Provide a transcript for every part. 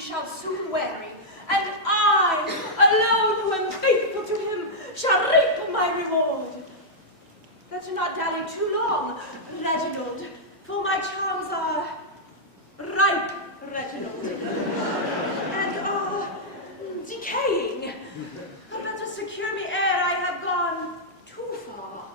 shall soon weary, and I, alone who am faithful to him, shall reap my reward. Better not dally too long, Reginald, for my charms are ripe, Reginald, and are decaying. Better secure me ere I have gone too far.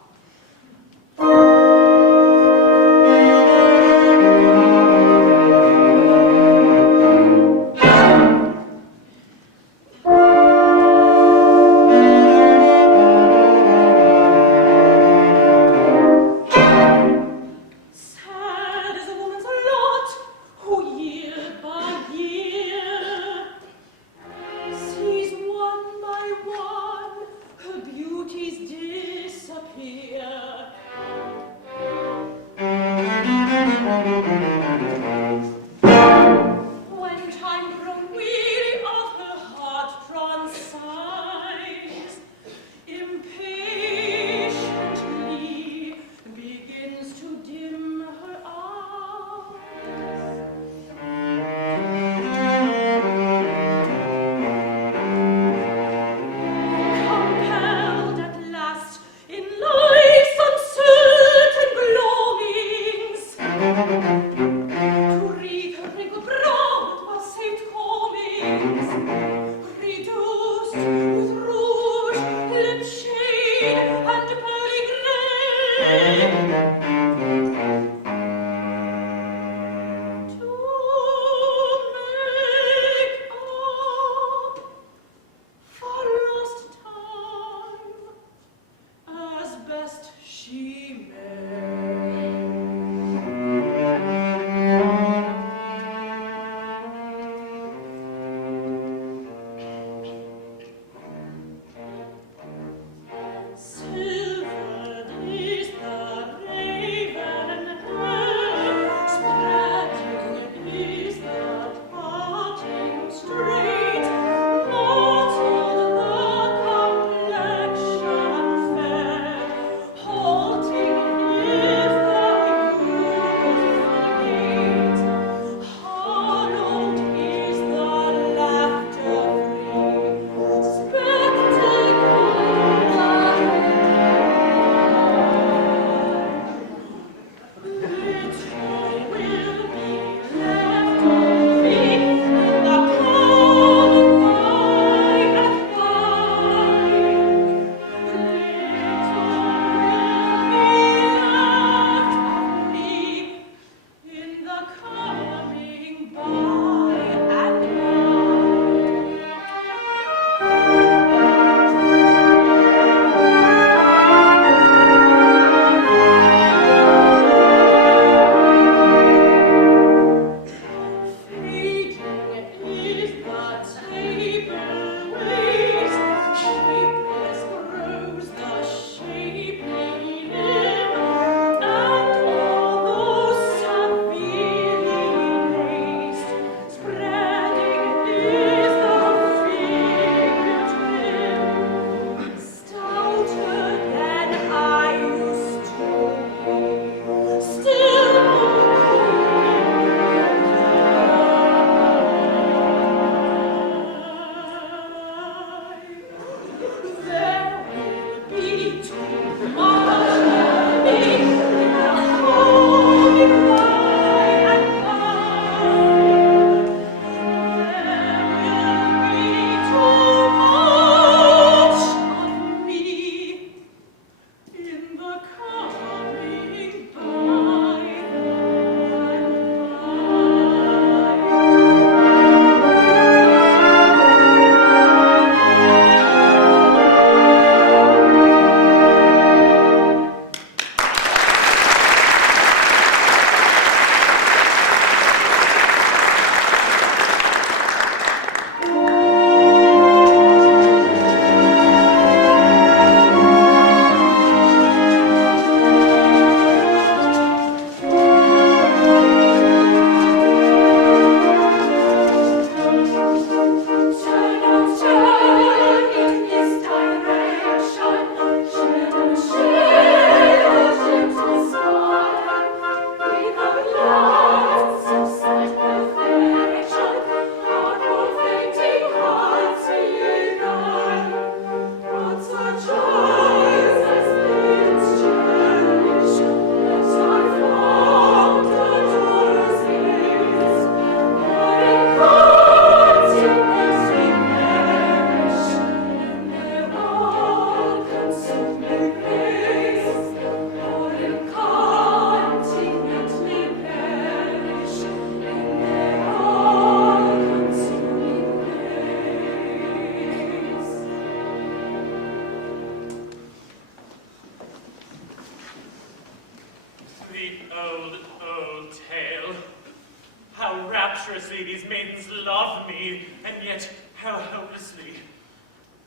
maidens love me, and yet how hopelessly.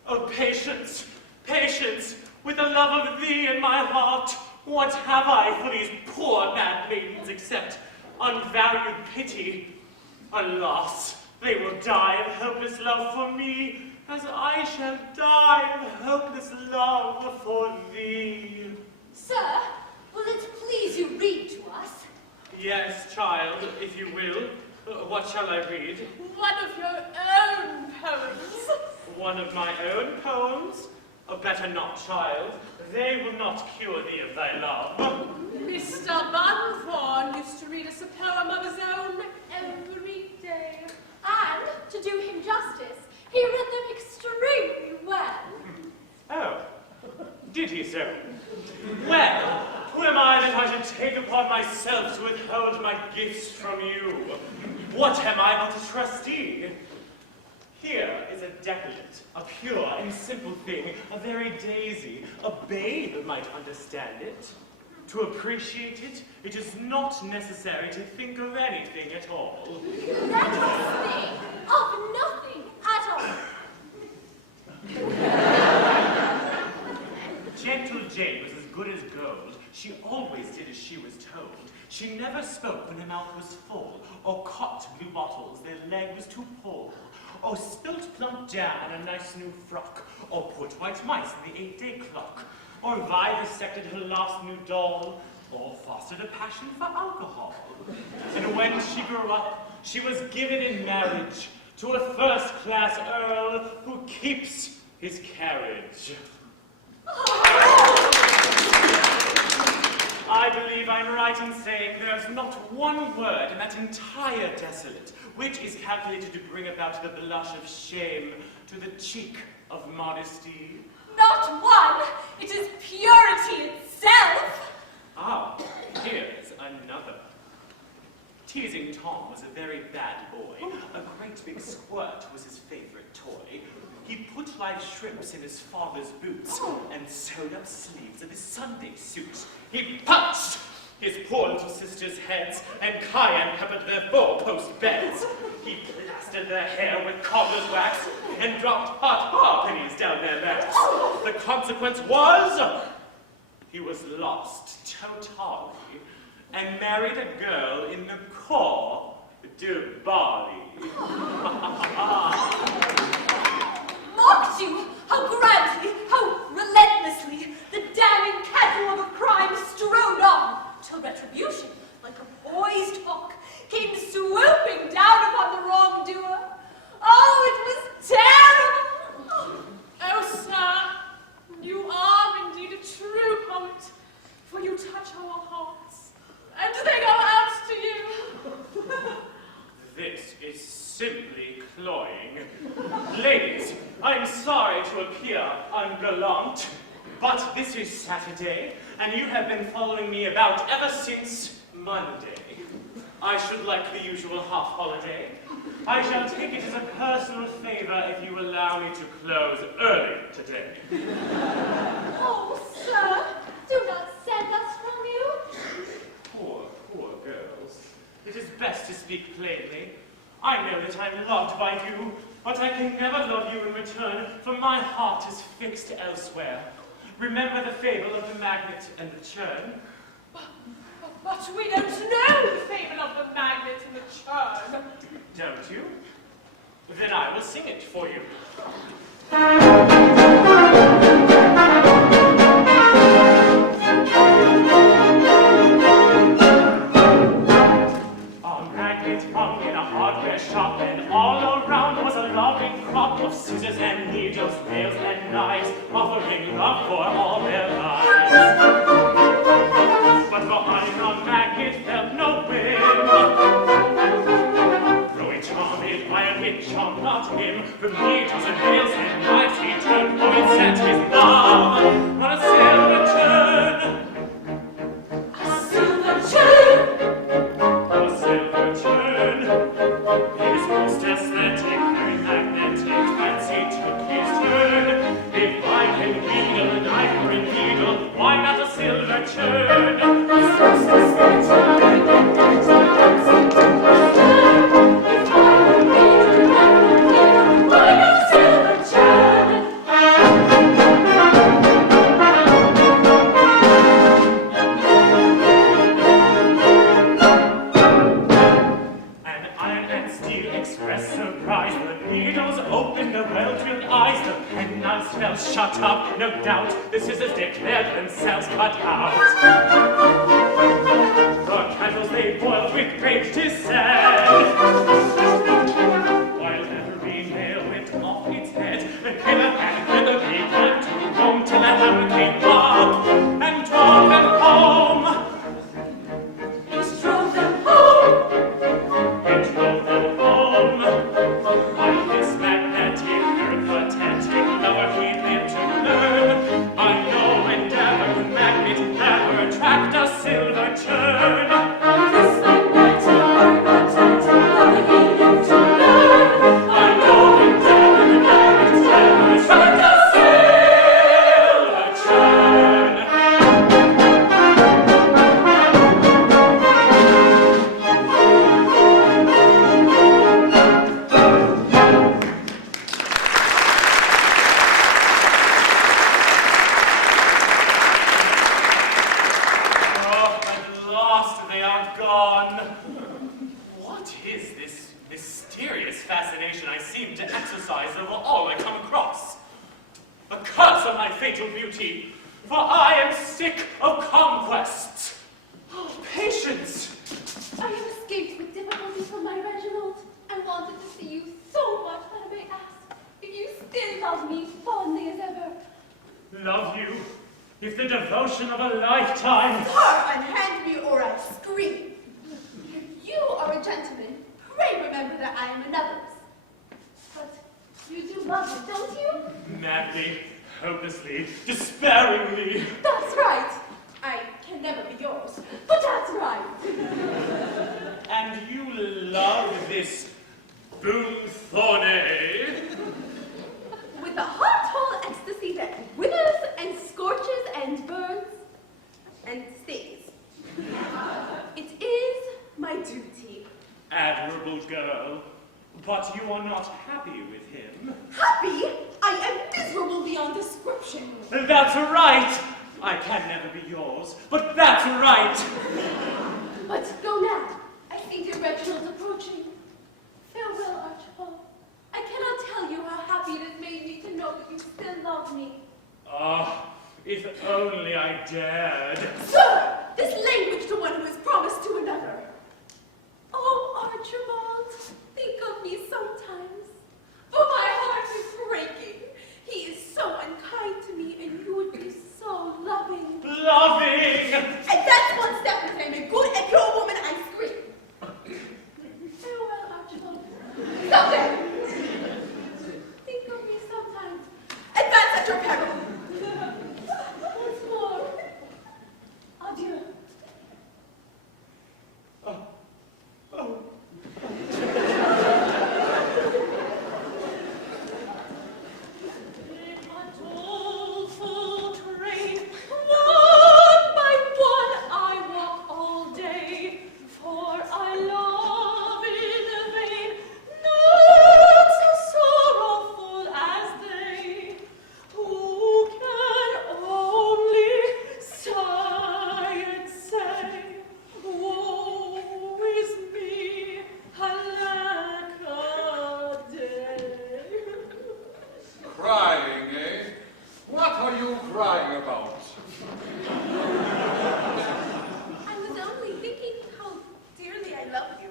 Oh, Patience, Patience, with the love of thee in my heart, what have I for these poor mad maidens except unvalued pity? Alas, they will die of hopeless love for me, as I shall die of hopeless love for thee. Sir, will it please you read to us? Yes, child, if you will. What shall I read? One of your own poems. One of my own poems? Better not, child. They will not cure thee of thy love. Mr. Bunthorne used to read us a poem of his own every day. And, to do him justice, he read them extremely well. Oh, did he so? Well, who am I that I should take upon myself to withhold my gifts from you? What am I but a trustee? Here is a decollete, a pure and simple thing, a very daisy. A babe might understand it. To appreciate it, it is not necessary to think of anything at all. Let us think of nothing at all. Gentle Jane was as good as gold. She always did as she was told. She never spoke when her mouth was full, or caught blue bottles their leg was too full, or spilt plump jam in a nice new frock, or put white mice in the 8-day clock, or vivisected her last new doll, or fostered a passion for alcohol. And when she grew up, she was given in marriage to a first-class earl who keeps his carriage. I believe I'm right in saying there's not one word in that entire desolate which is calculated to bring about the blush of shame to the cheek of modesty. Not one! It is purity itself! Ah, here's another. Teasing Tom was a very bad boy. A great big squirt was his favorite toy. He put live shrimps in his father's boots and sewed up sleeves of his Sunday suit. He punched his poor little sisters' heads and cayenne peppered their four-post beds. He plastered their hair with cobbler's wax and dropped hot pennies down their necks. The consequence was he was lost totally and married a girl in the Corps de Bali. Mocked you! How grandly, how relentlessly, the damning cattle of a crime strode on, till retribution, like a poised hawk, came swooping down upon the wrongdoer. Oh, it was terrible! Oh, sir, you are indeed a true poet, for you touch our hearts, and they go out to you. This is simply cloying. Ladies, I'm sorry to appear ungallant, but this is Saturday, and you have been following me about ever since Monday. I should like the usual half-holiday. I shall take it as a personal favor if you allow me to close early today. Oh, sir, do not send us from you. Poor, poor girls. It is best to speak plainly. I know that I'm loved by you, but I can never love you in return, for my heart is fixed elsewhere. Remember the fable of the magnet and the churn? But we don't know the fable of the magnet and the churn. Don't you? Then I will sing it for you. Hung in a hardware shop, and all around was a loving crop of scissors and needles, nails and knives, offering love for all their lives. But behind the magnet felt no whim, growing charmed by a witch on not him. From needles and nails and knives he turned, for it set his love on a silver churn. A silver churn! His most aesthetic, very magnetic fancy took his turn. If I can wield a knife or a needle, why not a silver churn? If I surprise, the needles opened the well-drilled eyes, the penknives fell shut up, no doubt, the scissors declared themselves cut out. The candles they boiled with great dissent, while every nail went off its head, and pillar and feather began to roam till a hammer came up and drove them home. It drove them home. It drove them home. On this magnetic, earth-patentic lover he lived to learn. By no endeavor could magnet ever attract a silver churn. This magnetic, earth-patentic lover he lived to learn. By no endeavor could magnet ever attract a Silver churn. Oh, at last they are gone. What is this mysterious fascination I seem to exercise over all I come across? A curse on my fatal beauty, for I am sick of conquests. Oh, Patience! I have escaped with difficulty from my Reginald. I wanted to see you so much that I may ask if you still love me fondly as ever. Love you, if the devotion of a lifetime. Sir, unhand me or I scream. If you are a gentleman, pray remember that I am another's. But you do love me, don't you? Madly, hopelessly, despairingly. That's right. I can never be yours, but that's right. And you love this Boonthorne? With a heart-whole ecstasy that withers and scorches and burns and stings. It is my duty. Admirable girl, but you are not happy with him. Happy? I am miserable beyond description. That's right. I can never be yours, but that's right. But go now. I see dear Reginald approaching. Farewell, Archibald. I cannot tell you how happy it has made me to know that you still love me. Ah, if only I dared. Sir, this language to one who is promised to another. Oh, Archibald, think of me sometimes, for my heart is breaking. He is so unkind to me, and you would be so loving. Loving! And that's one step that I'm a good and pure woman, I scream. Farewell, Archibald. Stop there. Think of me sometimes. Advance at your peril. Once more. Adieu. Oh. In a doleful train, one by one I walk all day, for I love in vain, not so sorrowful as they, who can only sigh and say, woe is me, alack a day. Crying, eh? What are you crying about? I was only thinking how dearly I love you.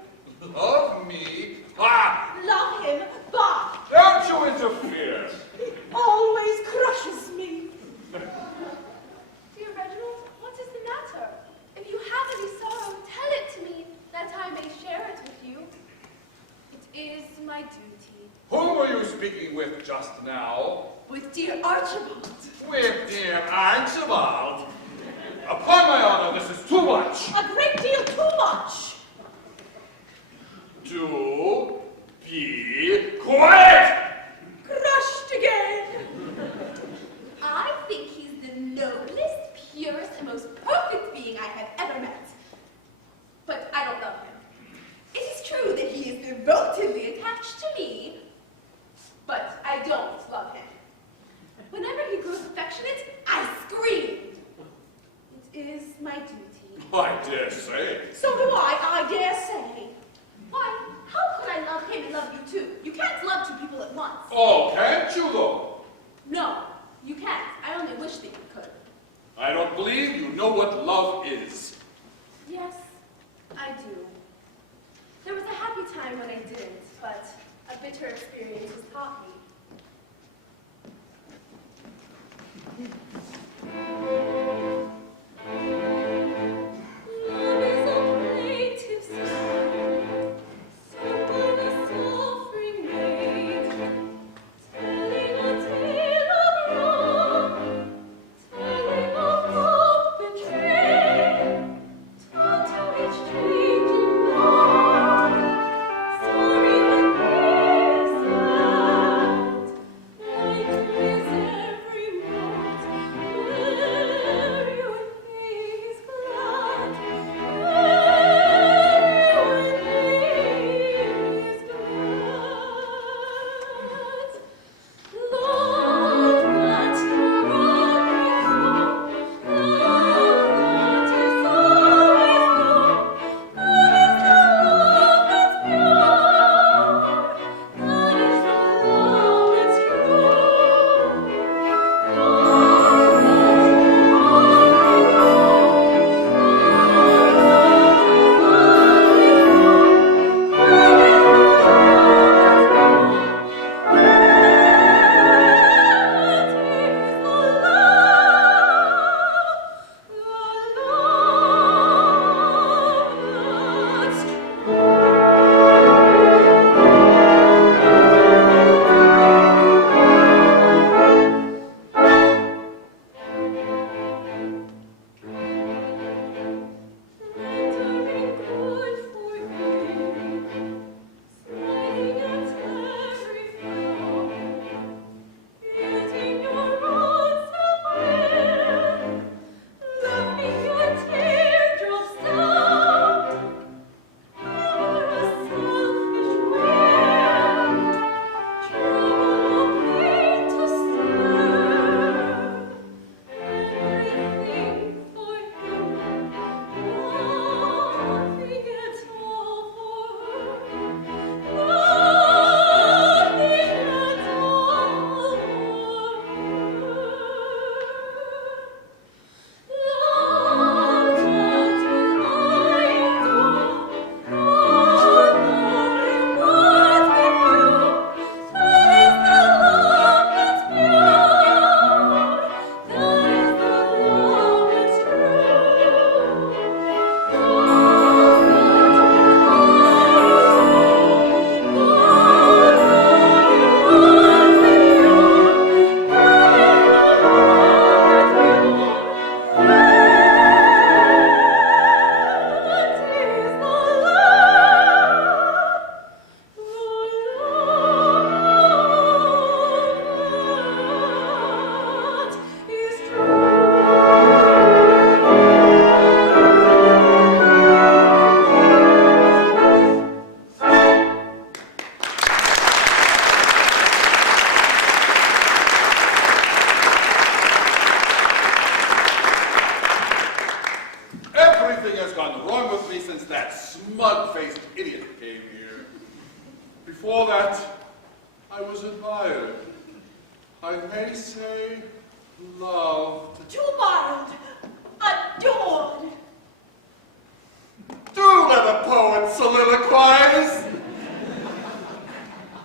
Love me? Ah! Love him, bah! Don't you interfere! Always crushes me. Dear Reginald, what is the matter? If you have any sorrow, tell it to me, that I may share it with you. It is my duty. Whom were you speaking with just now? With dear Archibald. With dear Archibald? Upon my honor, this is too much! A great deal too much. Do be quiet! Crushed again. I think he's the noblest, purest, and most perfect being I have ever met. But I don't love him. It is true that he is devotedly attached to me, but I don't love him. Whenever he grows affectionate, I scream. It is my duty. I dare say. So do I dare say. Why, how could I love him and love you too? You can't love two people at once. Oh, can't you, though? No, you can't. I only wish that you could. I don't believe you know what love is. Yes, I do. There was a happy time when I didn't, but a bitter experience has taught me. Love is a plaintive song, sung by the suffering maid, telling a tale of wrong, telling of hope betrayed, told to each changing morn, sorry and sad, light is every mote, merry when he is glad, merry when he is glad. Love that never before, love that is always more, that is the love that's pure, that is the love that's true. Love rendering good for thee, smiling at every frown, yielding your wrongs away, laughing your teardrops down. You're a selfish man, trouble or pain to spare, everything for him. Nothing at all for her. Nothing at all for her. Love that I adore, all lovely was with you. That is the love that's pure. That is the love that's true. Everything has gone wrong with me since that smug-faced idiot came here. Before that, I was admired. I may say, loved. Too mild. Adored. Do let a poet soliloquize!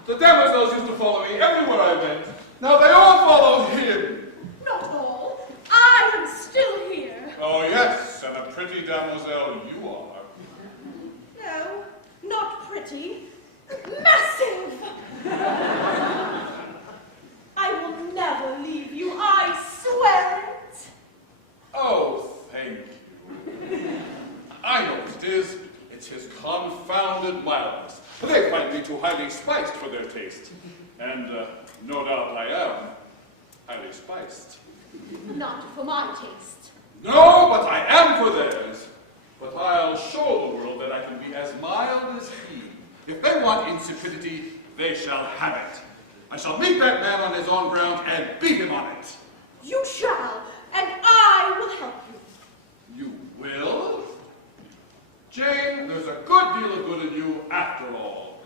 The demoiselles used to follow me everywhere I went. Now they all follow him. Not all. I am still here. Oh yes, and a pretty demoiselle you are. No, not pretty. Massive. I will never leave you. I swear it. Oh, thank you. I know what it is. It's his confounded mildness. They find me too highly spiced for their taste. And no doubt I am highly spiced. Not for my taste. No, but I am for theirs. But I'll show the world that I can be as mild as he. If they want insipidity, they shall have it. I shall meet that man on his own ground and beat him on it. You shall, and I will help you. You will? Jane, there's a good deal of good in you after all.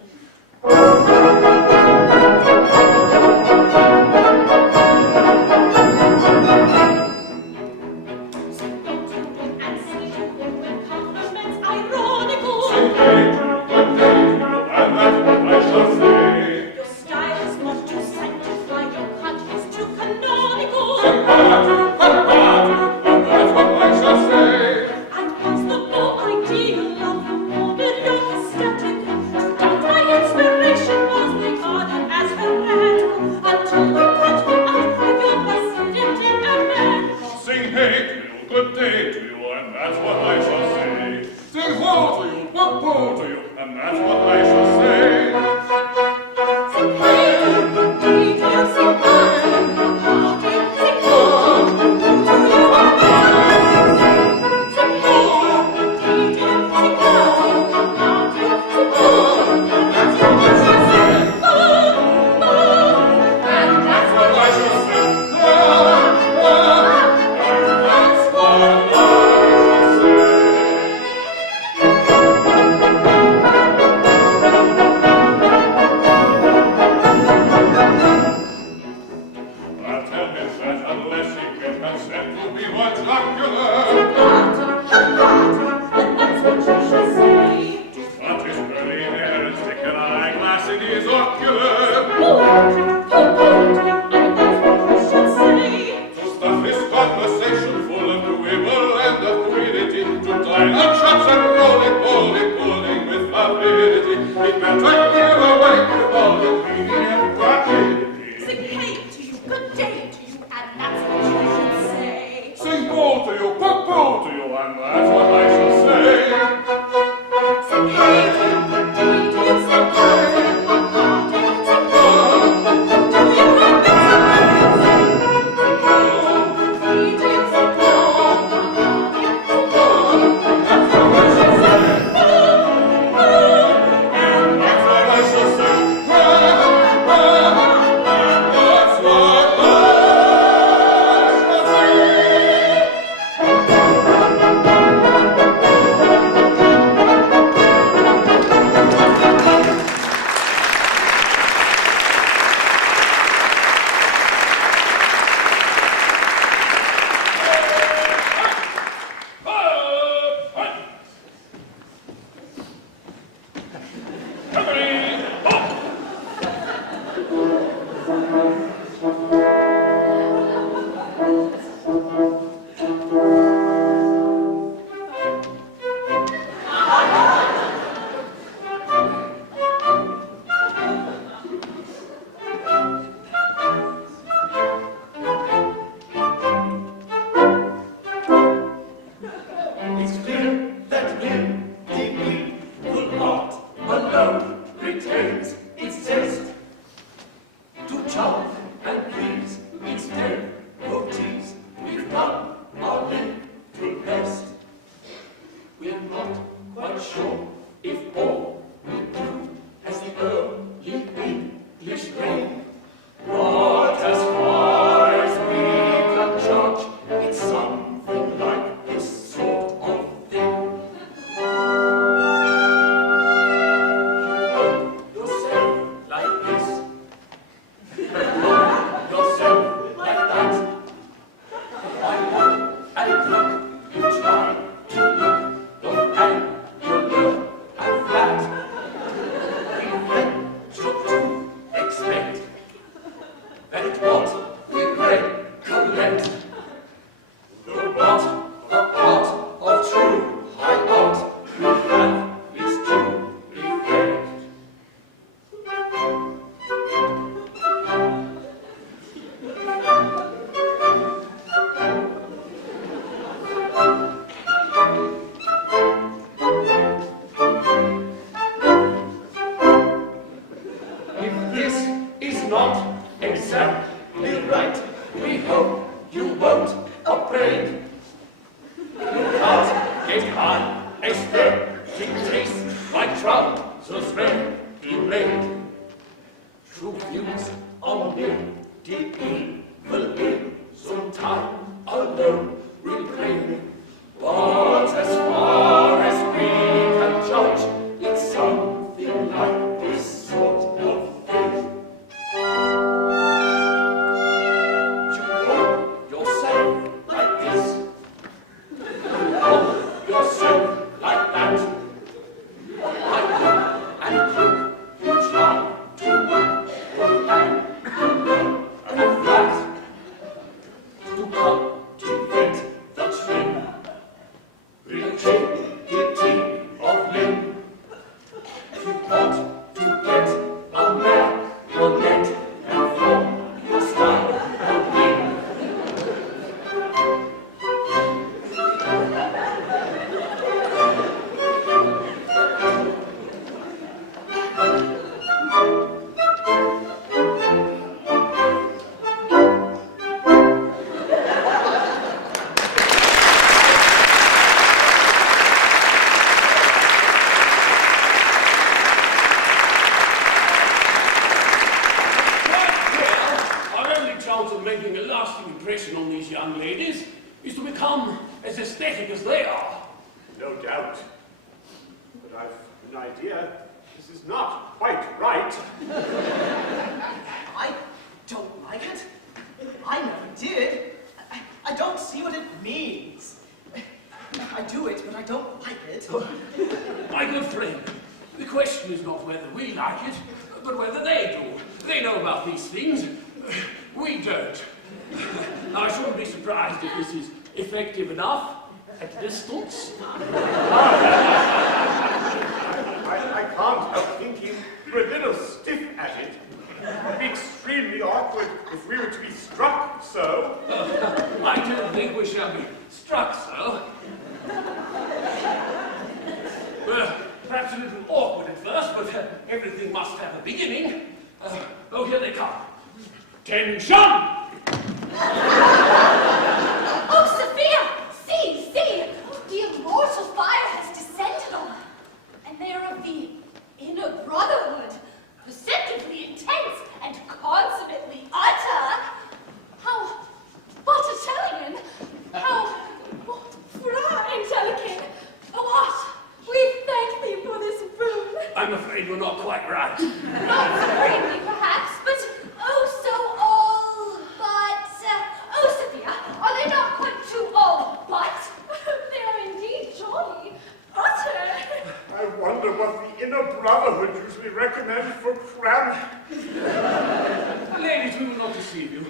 chant and please, it's devotees. We've done our little best. We're not quite sure if all we do has the early English grain. But as far as we can judge, it's something like this sort of thing. You hold yourself like this. You hold yourself like that. I look and look, you try to look your angular and flat. We venture to expect that what we recollect, the what a part of true high art will have its due effect. If this is not exactly right, we hope you won't upbraid. You can't get high aesthetic taste like trousers ready-made. True views on medievalism time alone remain. But as far as we can judge, it's something like this sort of thing. You hold yourself like this. You hold yourself like that. I look and look, you try to look your angular and flat. To cultivate the trim, rigidity of limb. You want to get a marionette and form your style of being. Our only chance of making a lasting impression on these young ladies is to become as aesthetic as they are. No doubt. But I've an idea. This is not quite right. I don't like it. I never did. I don't see what it means. I do it, but I don't like it. My good friend, the question is not whether we like it, but whether they do. They know about these things. We don't. Now, I shouldn't be surprised if this is effective enough at distance. I can't help thinking you're a little stiff at it. It would be extremely awkward if we were to be struck so. I don't think we shall be struck so. Well, perhaps a little awkward at first, but everything must have a beginning. Oh, here they come. Tension! Oh, Sophia! See, see! The immortal fire has descended on them. And they are of the inner brotherhood, perceptively intense and consummately utter. How Botticellian, how Fra-Angelican. Alas, we thank thee for this boon. I'm afraid we're not quite right. Not supremely, perhaps, but oh so all but. Oh, Sophia, are they not quite too all but? They are indeed jolly utter. I wonder what the inner brotherhood usually recommend for cram. Ladies, we will not deceive you.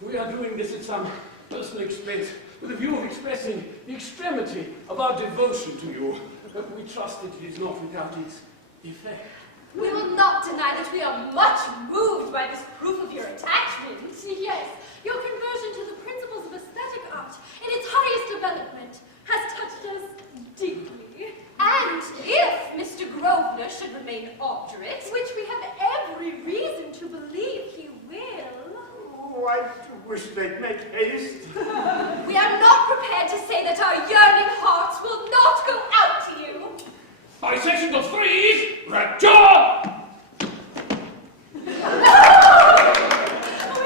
We are doing this at some personal expense with a view of expressing the extremity of our devotion to you. But we trust that it is not without its effect. We will not deny that we are much moved by this proof of your attachment. Yes, your conversion to the principles of aesthetic art in its highest development has touched us deeply. And if Mr. Grosvenor should remain obdurate, Which we have every reason to believe he will. I wish they'd make haste. We are not prepared to say that our yearning hearts will not go out to you. By section of threes, rapture! Oh,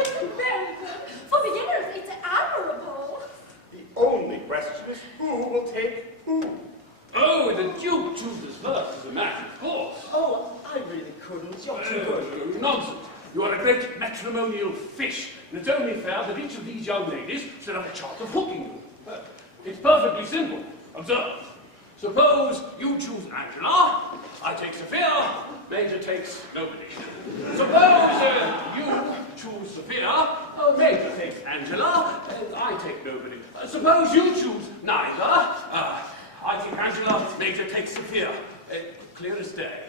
it's very good. For beginners, it's admirable. The only question is who will take who? Oh, the Duke chooses first as a matter of course. Oh, I really couldn't. You're too good. Nonsense. You are a great matrimonial fish, and it's only fair that each of these young ladies should have a chance of hooking you. It's perfectly simple. Observe. Suppose you choose Angela, I take Sophia, Major takes nobody. Suppose you choose Sophia, Major takes Angela, and I take nobody. Suppose you choose neither, I take Angela, Major takes Sophia. Clear as day.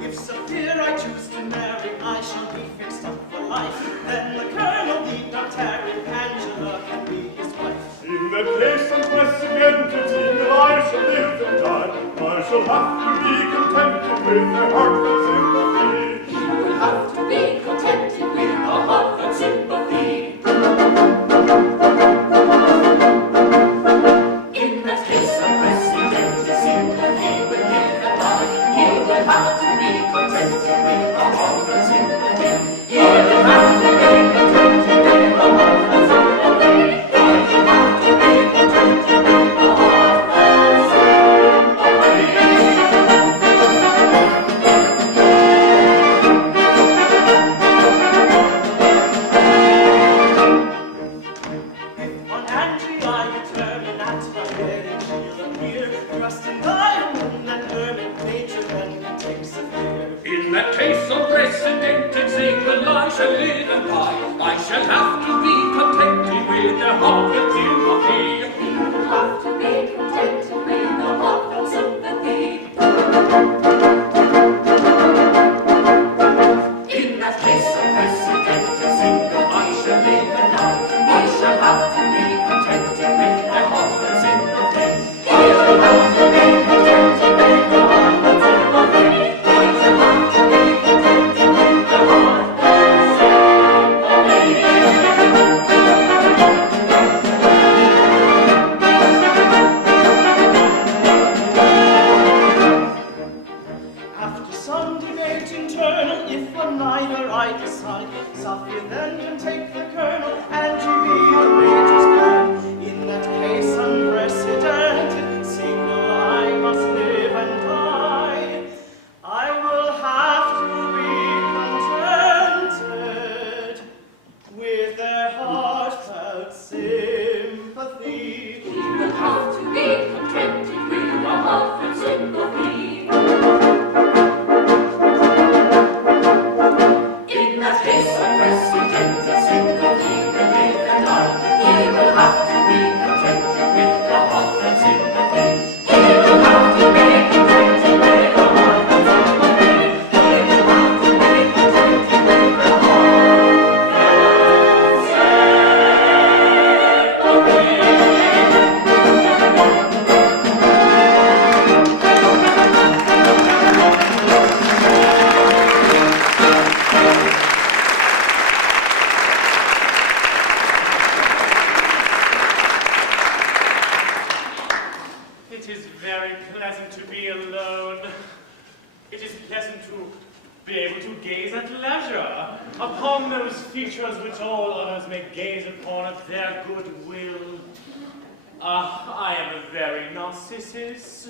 If Sophia I choose to marry, I shall be fixed up for life. Then the Colonel need not tarry, Angela can be his wife. In that case, unprecedented, I shall live and die. I shall have to be contented with their heartfelt sympathy. You will have to be contented with our heartfelt sympathy. In that case, unprecedented sympathy will live and die. You will have to be contented with our heartfelt sympathy. You will have to be contented with our heartfelt sympathy. You will have to be contented with our heartfelt On Angie I determine at my wedding she'll appear, dressed in diamond and ermine, Major then can take Sophia. In that case, unprecedented single, I shall live and die. I shall have to be contented with the heartfelt sympathy. You will have to be contented with our heartfelt sympathy. In that case, unprecedented single, I shall live and die. I shall have to be contented with the heartfelt sympathy. You will have to be contented with the heartfelt sympathy. You will have to be contented with the heartfelt After some debate internal, if on neither I decide, Sophia then can take the Colonel, Angie be the Major's plan. In that case, unprecedented, single I must live and die. I will have to be contented with their heartfelt sympathy. We will have to be contented with our heartfelt sympathy. In that case, unprecedented single, we will live and die. We will have to be contented with our heartfelt sympathy. We will have to be contented with our heartfelt sympathy. We will have to be contented with our heartfelt It is very pleasant to be alone. It is pleasant to be able to gaze at leisure upon those features which all others may gaze upon at their good will. I am a very Narcissus.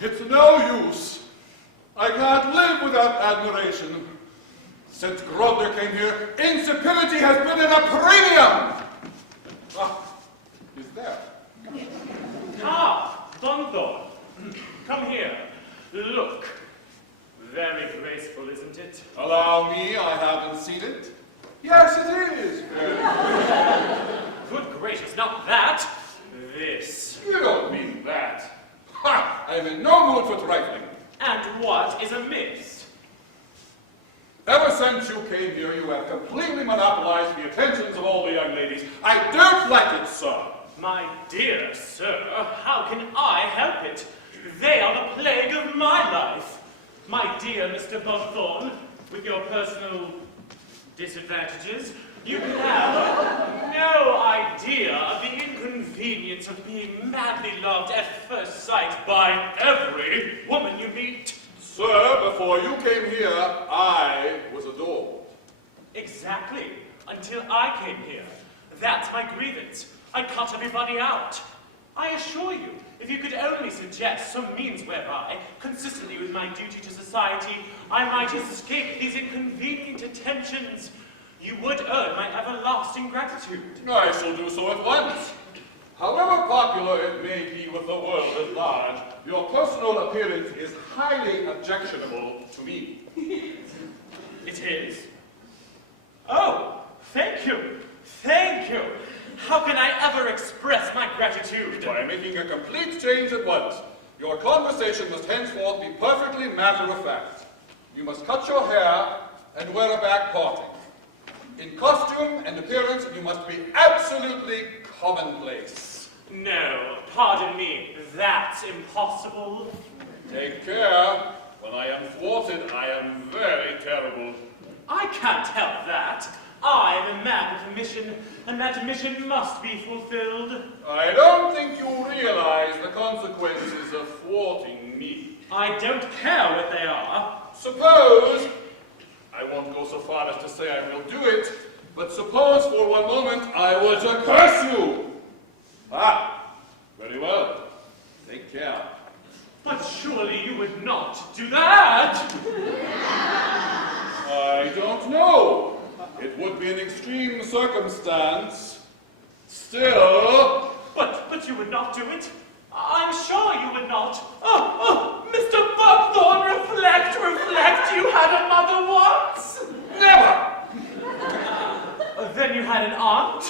It's no use. I can't live without admiration. Since Grosvenor came here, insipidity has been at a premium. He's there. Ah, Bunthorne, come here. Look. Very graceful, isn't it? Allow me, I haven't seen it. Yes, it is. Good gracious, not that. This. You don't mean that. Ha! I am in no mood for trifling. And what is amiss? Ever since you came here, you have completely monopolized the attentions of all the young ladies. please. I don't like it, sir. My dear sir, how can I help it? They are the plague of my life. My dear Mr. Buckthorn, with your personal disadvantages, you can have no idea of the inconvenience of being madly loved at first sight by every woman you meet. Sir, before you came here, I was adored. Exactly, until I came here. That's my grievance. I cut everybody out. I assure you, if you could only suggest some means whereby, consistently with my duty to society, I might escape these inconvenient attentions, you would earn my everlasting gratitude. I shall do so at once. However popular it may be with the world at large, your personal appearance is highly objectionable to me. It is? Oh, thank you. Thank you. How can I ever express my gratitude? By making a complete change at once. Your conversation must henceforth be perfectly matter-of-fact. You must cut your hair and wear a back parting. In costume and appearance, you must be absolutely commonplace. No, pardon me, that's impossible. Take care. When I am thwarted, I am very terrible. I can't help that. I am a man with a mission, and that mission must be fulfilled. I don't think you realize the consequences of thwarting me. I don't care what they are. Suppose, I won't go so far as to say I will do it, but suppose for one moment I were to curse you. Ah, very well. Take care. But surely you would not do that! I don't know. It would be an extreme circumstance. Still... But you would not do it? I'm sure you would not. Oh, Mr. Buckthorn, reflect, you had a mother once. Never! Then you had an aunt?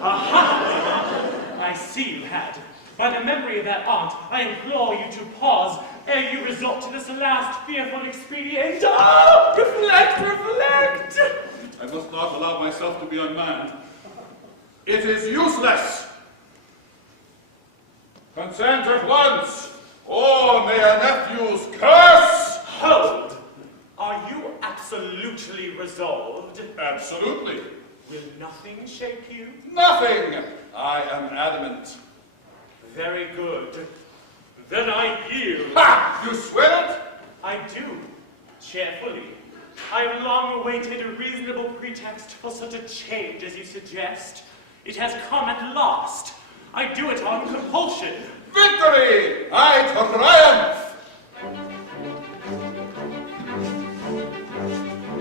Aha! I see you had. By the memory of that aunt, I implore you to pause ere you resort to this last fearful expedient. Ah! Reflect! I must not allow myself to be unmanned. It is useless. Consent at once. All may our nephews curse. Hold! Are you absolutely resolved? Absolutely. Will nothing shake you? Nothing. I am adamant. Very good. Then I yield. Ha! You swear it? I do, cheerfully. I have long awaited a reasonable pretext for such a change as you suggest. It has come at last. I do it on compulsion. Victory! I triumph!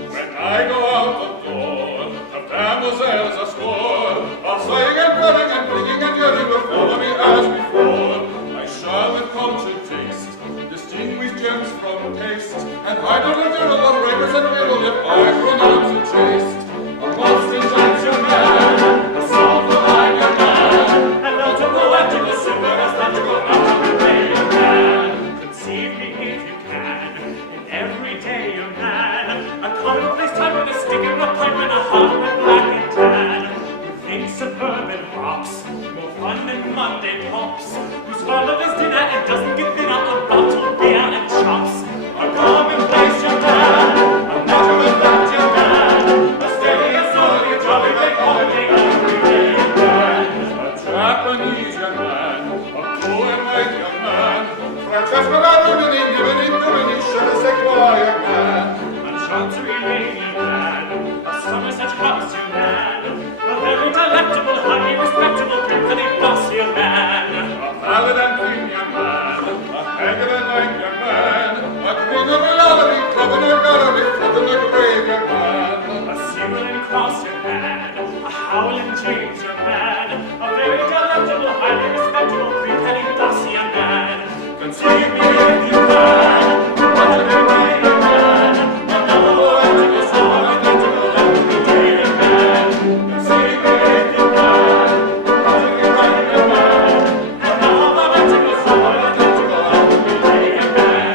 When I go out the door, the damoiselles a score are sighing and running and bringing and yelling before me as before. I shall with cultured taste distinguish gems from taste, and I don't know of ravers and riddle if I pronounce it chaste. A constant dance your man, a soulful eye your man, And not a poetic, a simple, a spectacle, not to be made a man. Conceive me if you can, in every day a man, a commonplace type with a stick and a pipe and a harp and black and tan, who thinks suburban hops more fun than Monday pops, who's fond of his dinner and doesn't get thinner on bottled beer and chops. A commonplace young man, a matter-of-fact young man, a steady and solid, a jolly great holiday every day young man. a Japanese young man, a poet-like young man, Francesco Garudini, Nivini, Nivini, Shadasecqua young man, A Chancery lady man, a Somerset House young man, a very delectable, highly respectable, prickly boss young man. a valid and clean young man, a haggard and lank young man, a queen of reality, club in a gallery, foot in a grave young man, A Sewell and Cross young man, a Howland James young man, a very delectable, highly respectable, three-penny boss young man. Conceive me if you can, what a great young man, another poetical, so identical, every day young man. Conceive me if you can, what a great young man, another poetical, so identical, every day young man.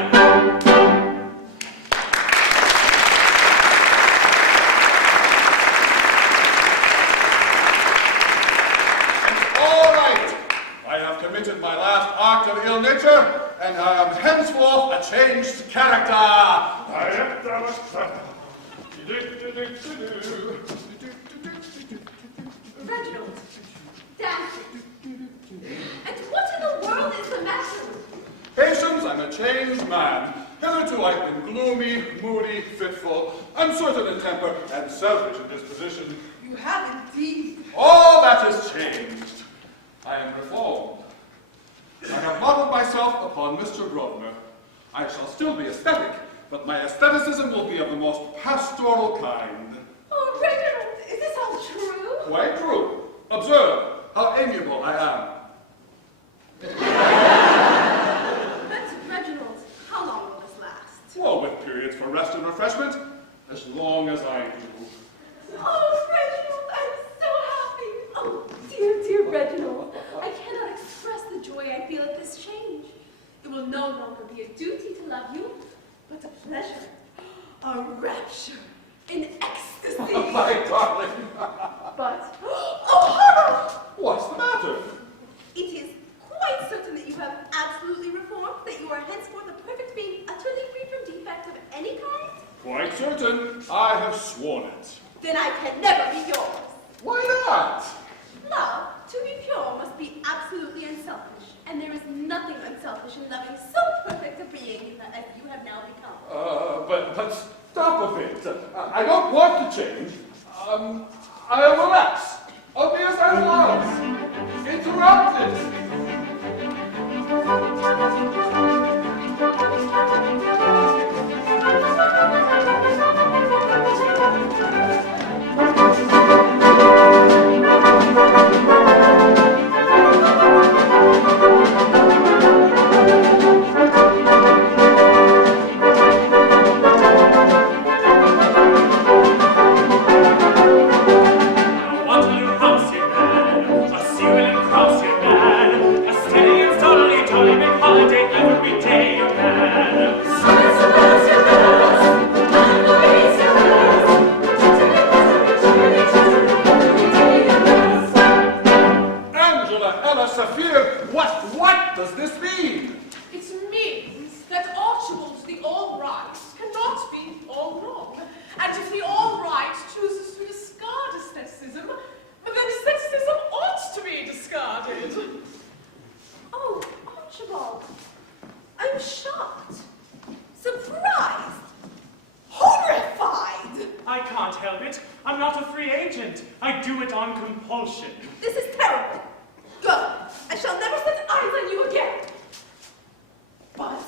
committed my last act of ill nature, and I am henceforth a changed character. Reginald, damn you. And what in the world is the matter? Patience, I'm a changed man. Hitherto I've been gloomy, moody, fitful, uncertain in temper, and selfish in disposition. You have indeed. All that has changed. I am reformed. I have modeled myself upon Mr. Grosvenor. I shall still be aesthetic, but my aestheticism will be of the most pastoral kind. Oh, Reginald, is this all true? Quite true. Observe how amiable I am. But, Reginald, how long will this last? Well, with periods for rest and refreshment, as long as I do. Oh, Reginald, I'm so happy. Oh, dear, dear Reginald, I cannot express the joy I feel at this change. It will no longer be a duty to love you, but a pleasure, a rapture, an ecstasy. My darling. But, oh, horror! What's the matter? It is quite certain that you have absolutely reformed, that you are henceforth a perfect being, utterly free from defect of any kind? Quite certain. I have sworn it. Then I can never be yours. Why not? Love, to be pure, must be absolutely unselfish, and there is nothing unselfish in loving so perfect a being as you have now become. But stop a bit. I don't want to change. I'll relax. I'll be as I was. Interrupted. What does this mean? It means that Archibald the All-Right cannot be all-wrong. And if the All-Right chooses to discard aestheticism, then aestheticism ought to be discarded. Oh, Archibald, I'm shocked, surprised, horrified. I can't help it. I'm not a free agent. I do it on compulsion. This is terrible. Go. I shall never set eyes on you again. But,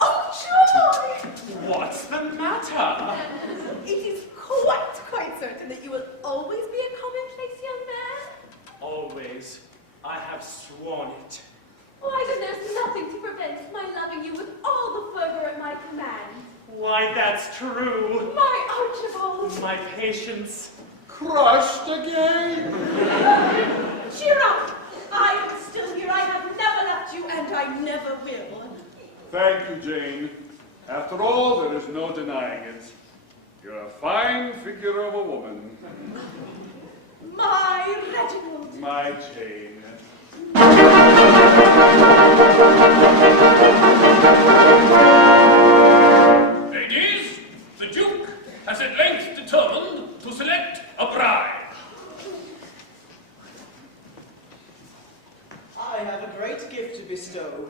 oh joy! What's the matter? It is quite certain that you will always be a commonplace young man. Always. I have sworn it. Why, then there's nothing to prevent my loving you with all the fervor at my command. Why, that's true. My Archibald! My patience. Crushed again? Cheer up! I am still here. I have never left you, and I never will. Thank you, Jane. After all, there is no denying it. You're a fine figure of a woman. My Reginald. My Jane. Ladies, the Duke has at length determined to select a bride. I have a great gift to bestow.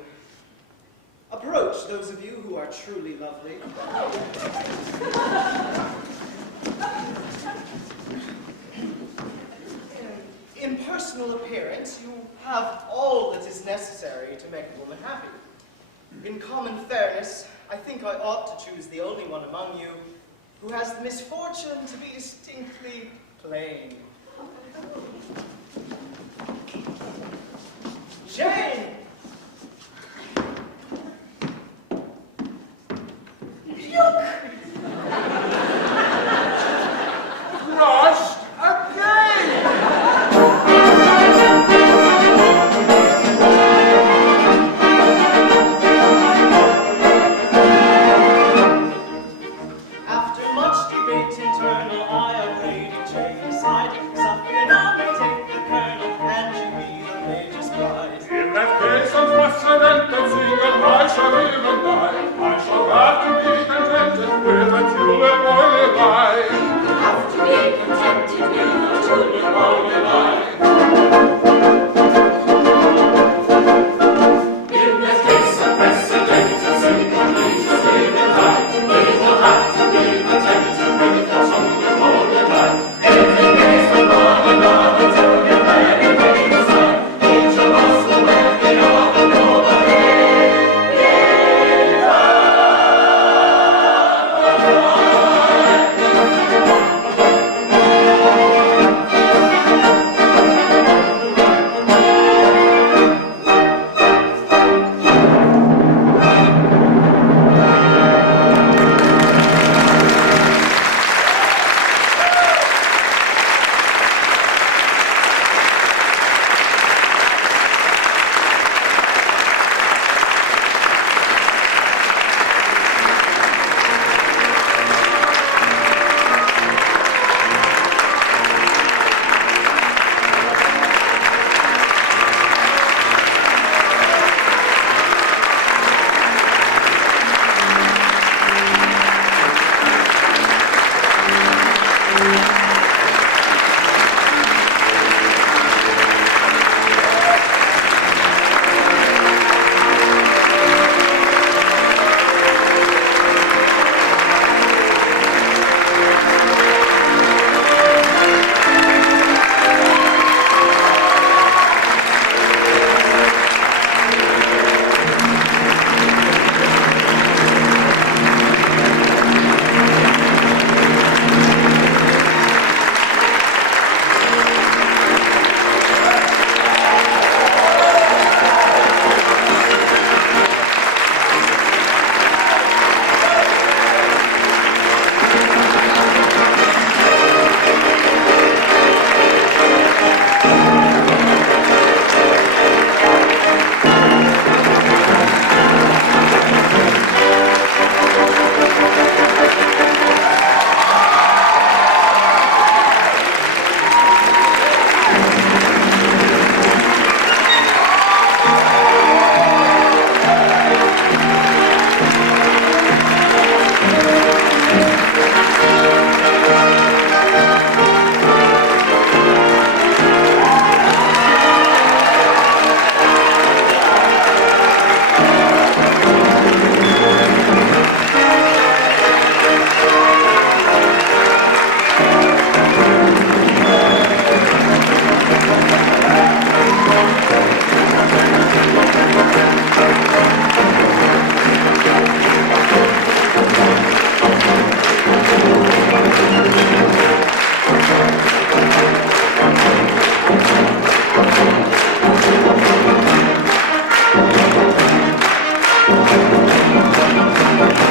Approach those of you who are truly lovely. In personal appearance, you have all that is necessary to make a woman happy. In common fairness, I think I ought to choose the only one among you who has the misfortune to be distinctly plain. Jane! Crushed again! After much debate internal, I upbraided Jane aside. Thank you.